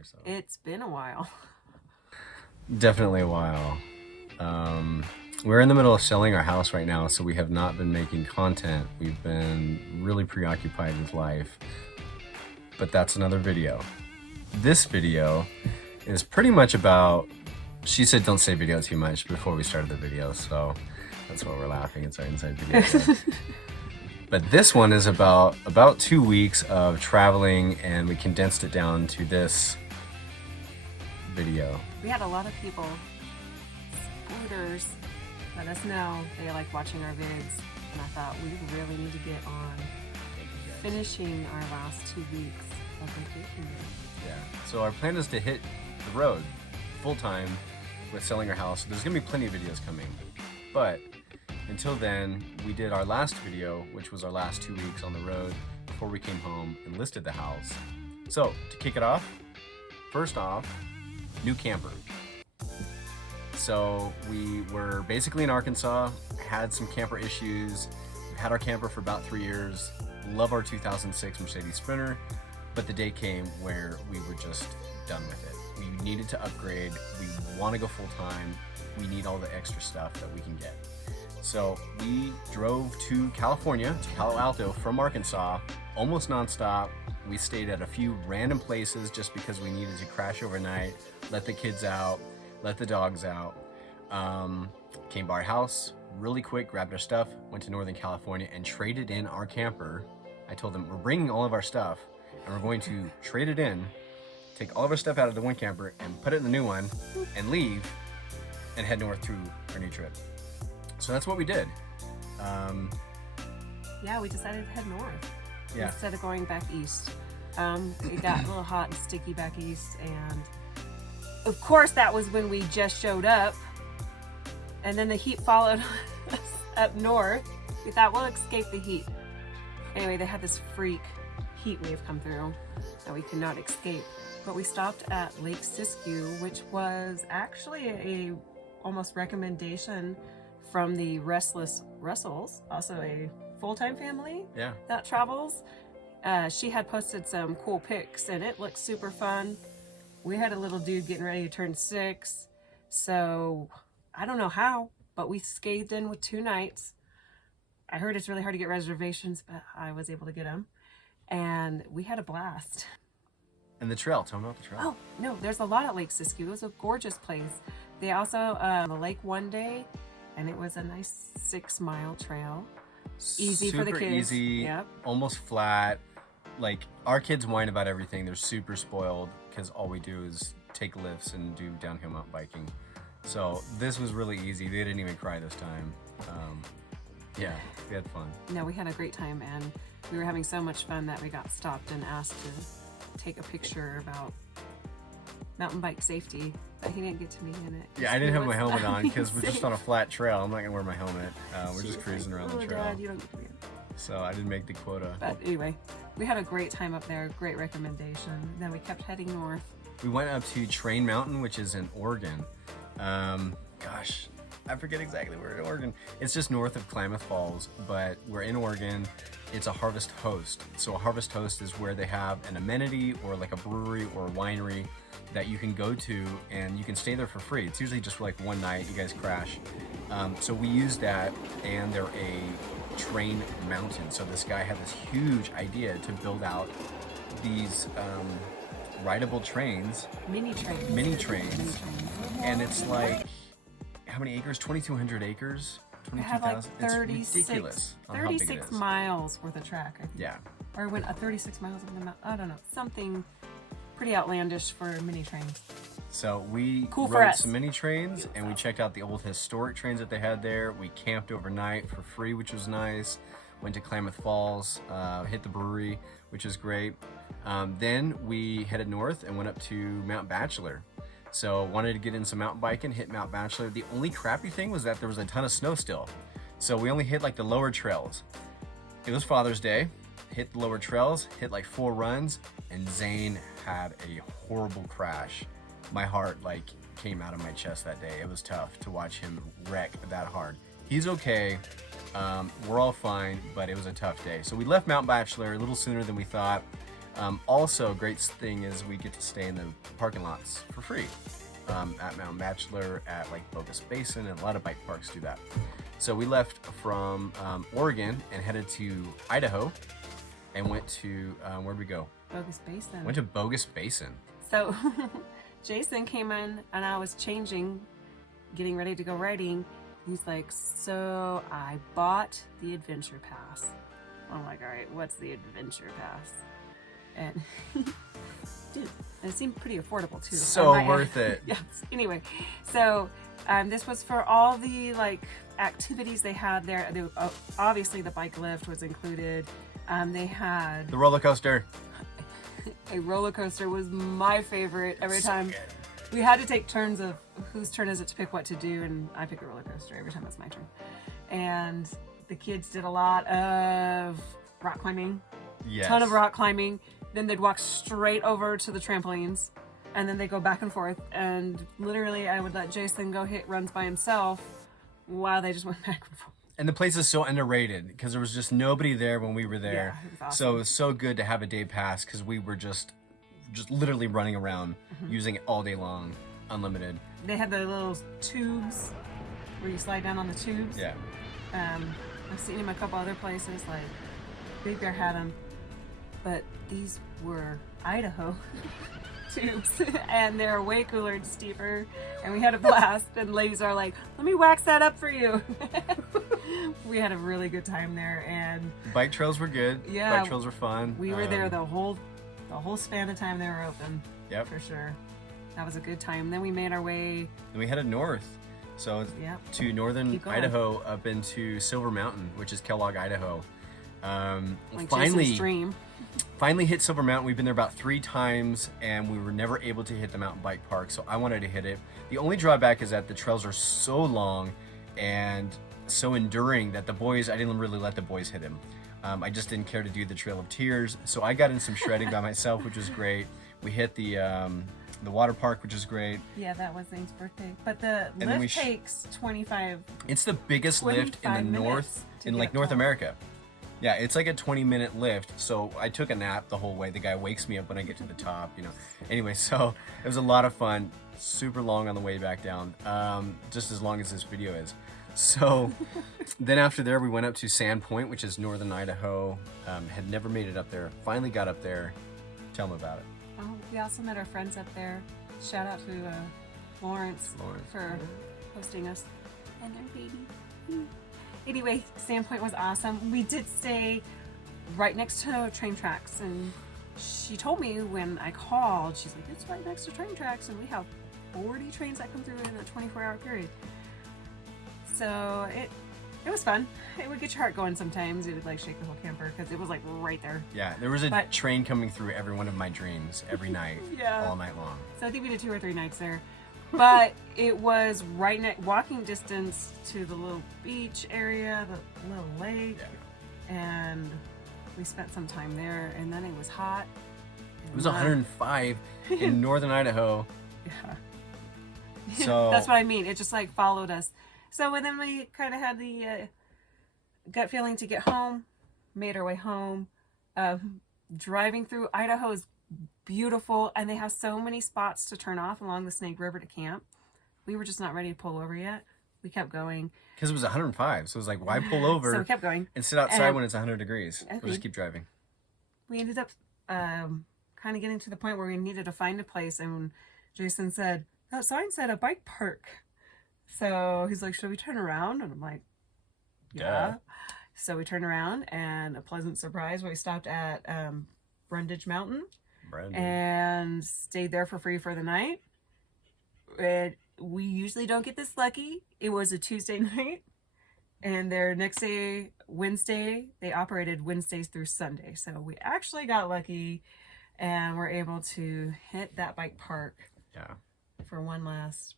yourself? It's been a while. Definitely a while. We're in the middle of selling our house right now, so we have not been making content. We've been really preoccupied with life, but that's another video. This video is pretty much about, she said don't say video too much before we started the video, so that's why we're laughing. It's our inside video. But this one is about 2 weeks of traveling, and we condensed it down to this video. We had a lot of people, supporters, let us know they like watching our vids, and I thought we really need to get on finishing our last 2 weeks of vacation. Yeah, so our plan is to hit the road full-time with selling our house. There's gonna be plenty of videos coming, but until then, we did our last video, which was our last 2 weeks on the road before we came home and listed the house. So to kick it off, first off, new camper. So we were basically in Arkansas, had some camper issues. We've had our camper for about 3 years. Love our 2006 Mercedes Sprinter, but the day came where we were just done with it. We needed to upgrade. We want to go full time. We need all the extra stuff that we can get. So we drove to California, to Palo Alto from Arkansas, almost nonstop. We stayed at a few random places just because we needed to crash overnight, let the kids out, let the dogs out. Came by our house really quick, grabbed our stuff, went to Northern California and traded in our camper. I told them we're bringing all of our stuff and we're going to trade it in, take all of our stuff out of the one camper and put it in the new one and leave and head north to our new trip. So that's what we did. Yeah, we decided to head north instead of going back east. It got a little hot and sticky back east, and of course that was when we just showed up, and then the heat followed us up north. We thought we'll escape the heat. Anyway, they had this freak heat wave come through that we could not escape. But we stopped at Lake Siskiyou, which was actually a almost recommendation from the Restless Russells, also a full-time family that travels. She had posted some cool pics and it looked super fun. We had a little dude getting ready to turn 6, so I don't know how, but we scathed in with 2 nights. I heard it's really hard to get reservations, but I was able to get them, and we had a blast. And the trail, tell me about the trail. Oh, no, there's a lot at Lake Siskiyou. It was a gorgeous place. They also, the lake one day, and it was a nice 6-mile trail. Easy for the kids. Super easy, almost flat. Like, our kids whine about everything. They're super spoiled because all we do is take lifts and do downhill mountain biking. So this was really easy. They didn't even cry this time. Yeah, we had fun. No, we had a great time, and we were having so much fun that we got stopped and asked to take a picture about mountain bike safety, but he didn't get to me in it. Yeah, I didn't have my helmet on because we're just on a flat trail. I'm not gonna wear my helmet. We're just cruising around the trail. Dad, you don't get to me. So I didn't make the quota. But anyway, we had a great time up there. Great recommendation. Then we kept heading north. We went up to Train Mountain, which is in Oregon. Gosh, I forget exactly where in Oregon. It's just north of Klamath Falls, but we're in Oregon. It's a harvest host. So a harvest host is where they have an amenity or like a brewery or a winery that you can go to and you can stay there for free. It's usually just for like one night, you guys crash. So we used that, and they're a train mountain. So this guy had this huge idea to build out these rideable trains. Mini trains. Mini trains. And it's like, how many acres? 2,200 acres? 22,000? Like 36, it's ridiculous. 36 miles worth of track, I think. Yeah. Or went 36 miles of the mountain. I don't know. Something pretty outlandish for mini trains. So we rode some mini trains, and we checked out the old historic trains that they had there. We camped overnight for free, which was nice. Went to Klamath Falls, hit the brewery, which was great. Then we headed north and went up to Mt.Bachelor. So wanted to get in some mountain biking, hit Mt.Bachelor. The only crappy thing was that there was a ton of snow still. So we only hit like the lower trails. It was Father's Day, hit the lower trails, hit like 4 runs, and Zane had a horrible crash. My heart like came out of my chest that day. It was tough to watch him wreck that hard. He's okay, we're all fine, but it was a tough day. So we left Mt.Bachelor a little sooner than we thought. Also, great thing is we get to stay in the parking lots for free at Mt.Bachelor, at like Bogus Basin, and a lot of bike parks do that. So we left from Oregon and headed to Idaho and went to, where'd we go? Bogus Basin. Went to Bogus Basin. So Jason came in and I was changing, getting ready to go riding. He's like, so I bought the adventure pass. I'm like, all right, what's the adventure pass? And dude, it seemed pretty affordable too. So worth it. Yes. Anyway, so this was for all the like activities they had there. Obviously, the bike lift was included. They had the roller coaster. A roller coaster was my favorite. Every time good. we had to take turns of whose turn is it to pick what to do, and I pick a roller coaster every time it's my turn. And the kids did a lot of rock climbing. Yes. Ton of rock climbing. Then they'd walk straight over to the trampolines, and then they go back and forth. And literally, I would let Jason go hit runs by himself while they just went back and forth. And the place is so underrated because there was just nobody there when we were there. Yeah, it was awesome. So it was so good to have a day pass because we were just literally running around, using it all day long, unlimited. They had the little tubes where you slide down on the tubes. Yeah. I've seen them a couple other places, like Big Bear had them, but these were Idaho tubes, and they're way cooler and steeper, and we had a blast. And ladies are like, let me wax that up for you. We had a really good time there, and Bike trails were good. Yeah, Bike trails were fun. we were there the whole span of time they were open. Yep. For sure. That was a good time. Then we made our way. Then we headed north. So Yep. to northern Keep going. Idaho, up into Silver Mountain, which is Kellogg, Idaho. Like Finally Jason's dream. hit Silver Mountain. We've been there about 3 times, and we were never able to hit the mountain bike park, so I wanted to hit it. The only drawback is that the trails are so long and so enduring that I didn't really let the boys hit him. I just didn't care to do the Trail of Tears, so I got in some shredding by myself, which was great. We hit the water park, which is great. Yeah, that was Zane's birthday. But the And then lift takes 25. It's the biggest lift in the 25 north, minutes to in get like up North top. America. Yeah, it's like a 20-minute lift. So I took a nap the whole way. The guy wakes me up when I get to the top, you know. Anyway, so it was a lot of fun. Super long on the way back down, just as long as this video is. So then after there, we went up to Sandpoint, which is northern Idaho. Had never made it up there. Finally got up there. Tell them about it. Oh, we also met our friends up there. Shout out to Lawrence for hosting us and their baby. Anyway, Sandpoint was awesome. We did stay right next to train tracks, and she told me when I called, she's like, it's right next to train tracks, and we have 40 trains that come through in a 24-hour period. So it was fun. It would get your heart going sometimes. It would like shake the whole camper because it was like right there. Yeah, there was a train coming through every one of my dreams every night, Yeah. all night long. So I think we did 2 or 3 nights there. But it was right next, walking distance to the little beach area, the little lake. Yeah. And we spent some time there, and then it was hot. It was 105 in northern Idaho. Yeah. So That's what I mean. It just like followed us. So and then we kind of had the gut feeling to get home, made our way home. Driving through Idaho is beautiful, and they have so many spots to turn off along the Snake River to camp. We were just not ready to pull over yet. We kept going. Because it was 105, so it was like, why pull over So we kept going. and sit outside when it's 100 degrees? We'll Okay. just keep driving. We ended up kind of getting to the point where we needed to find a place, and Jason said, that sign said a bike park. So he's like, should we turn around? And I'm like, yeah. Duh. So we turned around, and a pleasant surprise, we stopped at Brundage Mountain and stayed there for free for the night. We usually don't get this lucky. It was a Tuesday night, and their next day, Wednesday, they operated Wednesdays through Sunday. So we actually got lucky and were able to hit that bike park for one last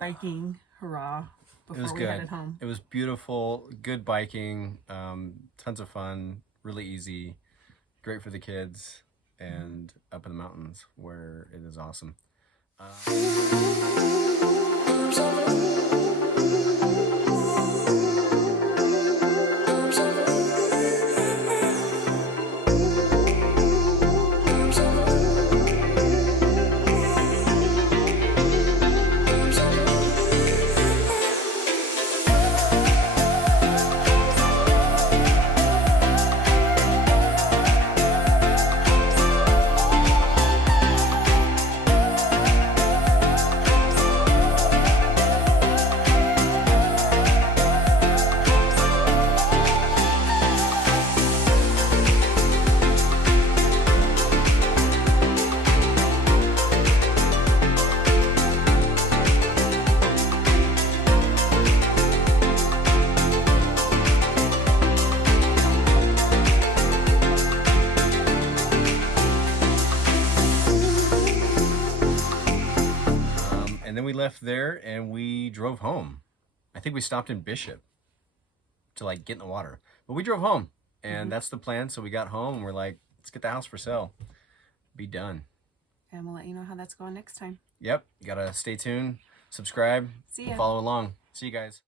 biking hurrah before we headed home. It was beautiful, good biking, tons of fun, really easy, great for the kids, and up in the mountains where it is awesome. And then we left there and we drove home. I think we stopped in Bishop to like get in the water, but we drove home, and that's the plan. So we got home and we're like, let's get the house for sale, be done. And we'll let you know how that's going next time. Yep, you gotta stay tuned, subscribe, See ya. follow along. See you guys.